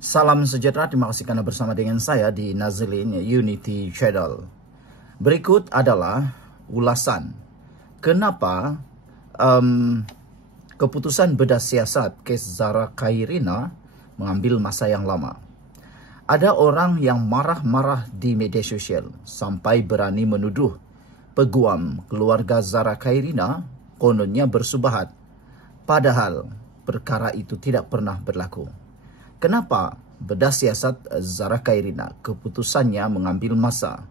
Salam sejahtera, terima kasih karena bersama dengan saya di Nazilin Unity Channel. Berikut adalah ulasan kenapa keputusan bedah siasat kes Zara Khairina mengambil masa yang lama. Ada orang yang marah-marah di media sosial sampai berani menuduh peguam keluarga Zara Khairina kononnya bersubahat, padahal perkara itu tidak pernah berlaku. Kenapa bedah siasat Zara Khairina keputusannya mengambil masa?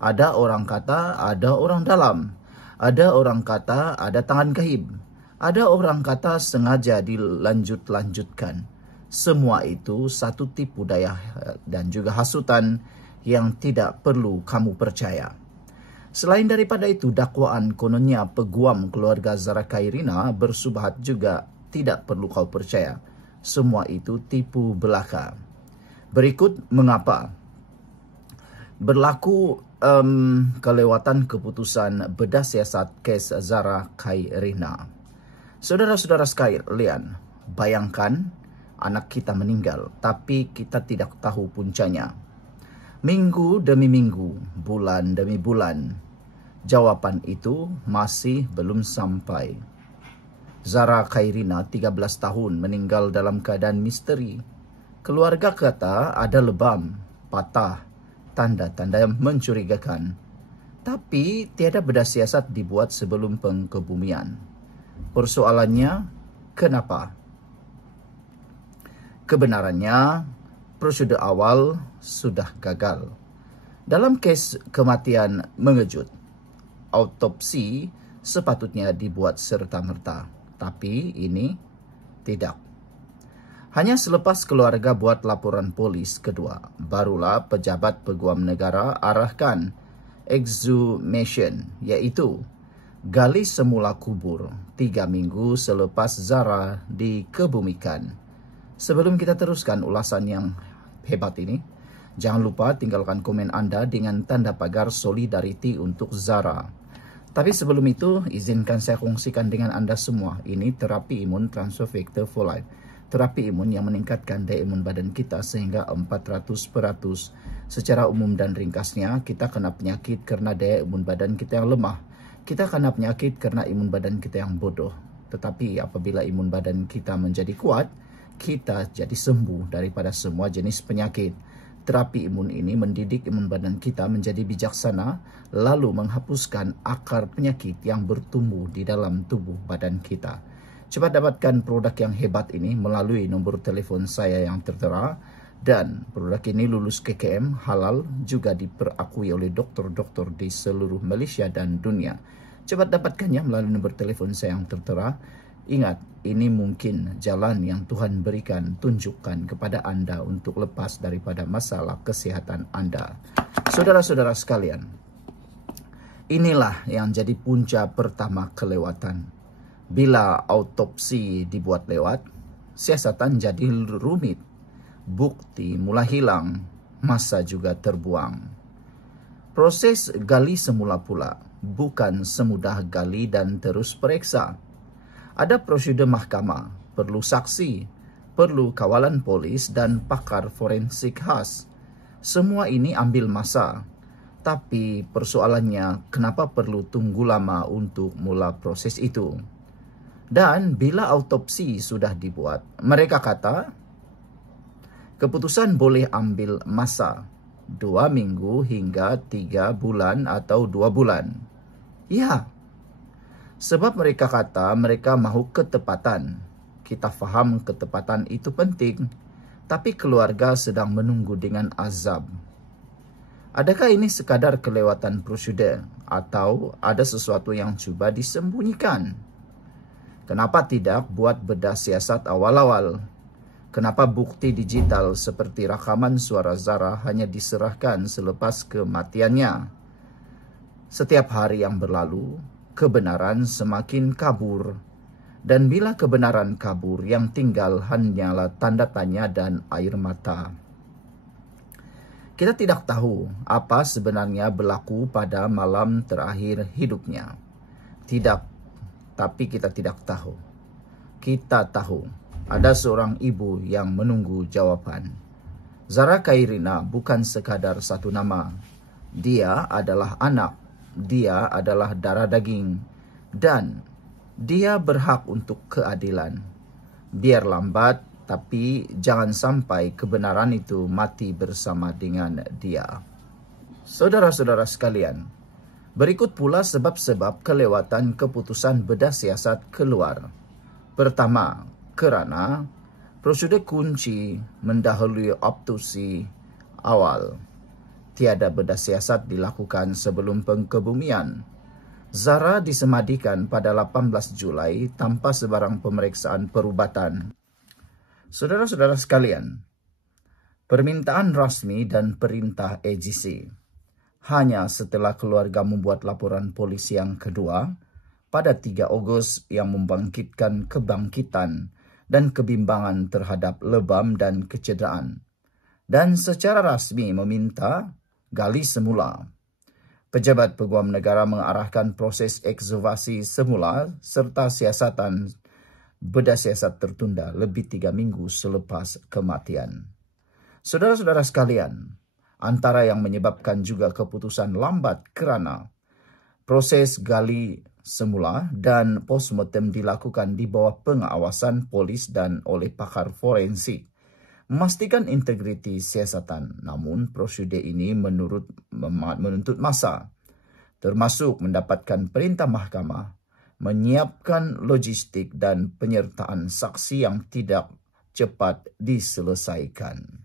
Ada orang kata ada orang dalam, ada orang kata ada tangan gaib, ada orang kata sengaja dilanjut-lanjutkan. Semua itu satu tipu daya dan juga hasutan yang tidak perlu kamu percaya. Selain daripada itu, dakwaan kononnya peguam keluarga Zara Khairina bersubahat juga tidak perlu kau percaya. Semua itu tipu belaka. Berikut mengapa. Berlaku kelewatan keputusan bedah siasat kes Zara Khairina. Saudara-saudara sekalian, bayangkan anak kita meninggal, tapi kita tidak tahu puncanya. Minggu demi minggu, bulan demi bulan, jawaban itu masih belum sampai. Zara Khairina 13 tahun meninggal dalam keadaan misteri. Keluarga kata ada lebam, patah, tanda-tanda yang mencurigakan. Tapi tiada bedah siasat dibuat sebelum pengkebumian. Persoalannya, kenapa? Kebenarannya, prosedur awal sudah gagal. Dalam kes kematian mengejut, autopsi sepatutnya dibuat serta-merta. Tapi ini tidak. Hanya selepas keluarga buat laporan polis kedua, barulah pejabat peguam negara arahkan exhumation, iaitu gali semula kubur 3 minggu selepas Zara dikebumikan. Sebelum kita teruskan ulasan yang hebat ini, jangan lupa tinggalkan komen Anda dengan tanda pagar solidariti untuk Zara. Tapi sebelum itu, izinkan saya kongsikan dengan Anda semua. Ini terapi imun transfer factor for life. Terapi imun yang meningkatkan daya imun badan kita sehingga 400%. Secara umum dan ringkasnya, kita kena penyakit karena daya imun badan kita yang lemah. Kita kena penyakit karena imun badan kita yang bodoh. Tetapi apabila imun badan kita menjadi kuat, kita jadi sembuh daripada semua jenis penyakit. Terapi imun ini mendidik imun badan kita menjadi bijaksana, lalu menghapuskan akar penyakit yang bertumbuh di dalam tubuh badan kita. Cepat dapatkan produk yang hebat ini melalui nombor telefon saya yang tertera, dan produk ini lulus KKM, halal, juga diperakui oleh dokter-dokter di seluruh Malaysia dan dunia. Cepat dapatkannya melalui nombor telefon saya yang tertera. Ingat, ini mungkin jalan yang Tuhan berikan, tunjukkan kepada Anda untuk lepas daripada masalah kesehatan Anda. Saudara-saudara sekalian, inilah yang jadi punca pertama kelewatan. Bila autopsi dibuat lewat, siasatan jadi rumit, bukti mulai hilang, masa juga terbuang. Proses gali semula pula bukan semudah gali dan terus periksa. Ada prosedur mahkamah, perlu saksi, perlu kawalan polis dan pakar forensik khas. Semua ini ambil masa. Tapi persoalannya, kenapa perlu tunggu lama untuk mula proses itu? Dan bila autopsi sudah dibuat, mereka kata, keputusan boleh ambil masa 2 minggu hingga 3 bulan atau 2 bulan. Ya, sebab mereka kata mereka mahu ketepatan. Kita faham ketepatan itu penting, tapi keluarga sedang menunggu dengan azab. Adakah ini sekadar kelewatan prosedur atau ada sesuatu yang cuba disembunyikan? Kenapa tidak buat bedah siasat awal-awal? Kenapa bukti digital seperti rakaman suara Zara hanya diserahkan selepas kematiannya? Setiap hari yang berlalu, kebenaran semakin kabur. Dan bila kebenaran kabur, yang tinggal hanyalah tanda tanya dan air mata. Kita tidak tahu apa sebenarnya berlaku pada malam terakhir hidupnya. Tidak, tapi kita tidak tahu. Kita tahu ada seorang ibu yang menunggu jawaban. Zara Khairina bukan sekadar satu nama. Dia adalah anak, dia adalah darah daging, dan dia berhak untuk keadilan. Biar lambat, tapi jangan sampai kebenaran itu mati bersama dengan dia. Saudara-saudara sekalian, berikut pula sebab-sebab kelewatan keputusan bedah siasat keluar. Pertama, kerana prosedur kunci mendahului autopsi awal. Tiada bedah siasat dilakukan sebelum pengkebumian. Zara disemadikan pada 18 Julai tanpa sebarang pemeriksaan perubatan. Saudara-saudara sekalian, permintaan rasmi dan perintah AGC hanya setelah keluarga membuat laporan polisi yang kedua pada 3 Ogos yang membangkitkan kebangkitan dan kebimbangan terhadap lebam dan kecederaan, dan secara rasmi meminta gali semula. Pejabat Peguam Negara mengarahkan proses ekshumasi semula serta siasatan bedah siasat tertunda lebih 3 minggu selepas kematian. Saudara-saudara sekalian, antara yang menyebabkan juga keputusan lambat kerana proses gali semula dan postmortem dilakukan di bawah pengawasan polis dan oleh pakar forensik, memastikan integriti siasatan. Namun prosedur ini menuntut masa, termasuk mendapatkan perintah mahkamah, menyiapkan logistik dan penyertaan saksi yang tidak cepat diselesaikan.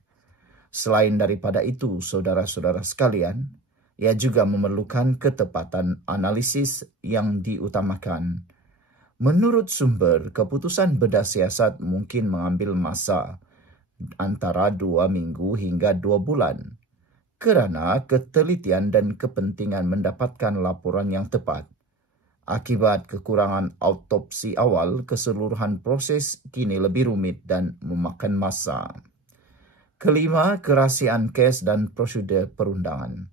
Selain daripada itu, saudara-saudara sekalian, ia juga memerlukan ketepatan analisis yang diutamakan. Menurut sumber, keputusan bedah siasat mungkin mengambil masa antara 2 minggu hingga 2 bulan kerana ketelitian dan kepentingan mendapatkan laporan yang tepat. Akibat kekurangan autopsi awal, keseluruhan proses kini lebih rumit dan memakan masa. Kelima, kerahsiaan kes dan prosedur perundangan.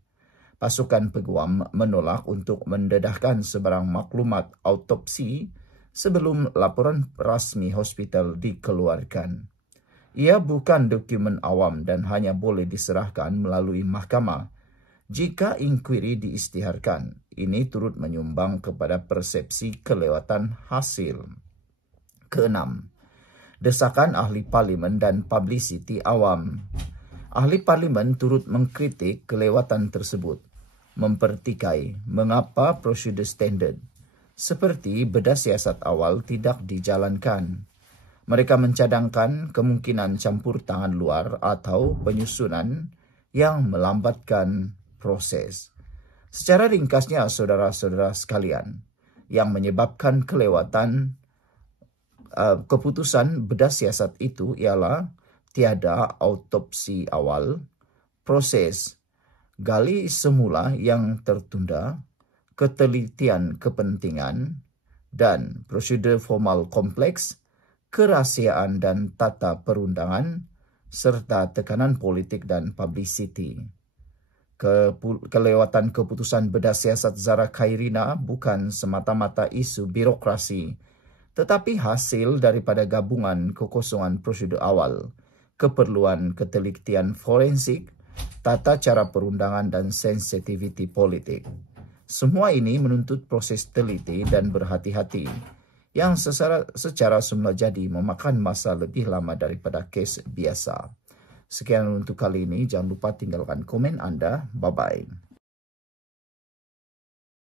Pasukan peguam menolak untuk mendedahkan sebarang maklumat autopsi sebelum laporan rasmi hospital dikeluarkan. Ia bukan dokumen awam dan hanya boleh diserahkan melalui mahkamah jika inkuiri diisytiharkan. Ini turut menyumbang kepada persepsi kelewatan hasil. Keenam, desakan ahli parlimen dan publicity awam. Ahli parlimen turut mengkritik kelewatan tersebut, mempertikai mengapa prosedur standard seperti bedah siasat awal tidak dijalankan. Mereka mencadangkan kemungkinan campur tangan luar atau penyusunan yang melambatkan proses. Secara ringkasnya, saudara-saudara sekalian, yang menyebabkan kelewatan keputusan bedah siasat itu ialah tiada autopsi awal, proses gali semula yang tertunda, ketelitian kepentingan, dan prosedur formal kompleks, kerahsiaan dan tata perundangan, serta tekanan politik dan publicity. Kelewatan keputusan bedah siasat Zara Khairina bukan semata-mata isu birokrasi, tetapi hasil daripada gabungan kekosongan prosedur awal, keperluan ketelitian forensik, tata cara perundangan dan sensitiviti politik. Semua ini menuntut proses teliti dan berhati-hati yang secara semula jadi memakan masa lebih lama daripada kes biasa. Sekian untuk kali ini. Jangan lupa tinggalkan komen anda. Bye-bye.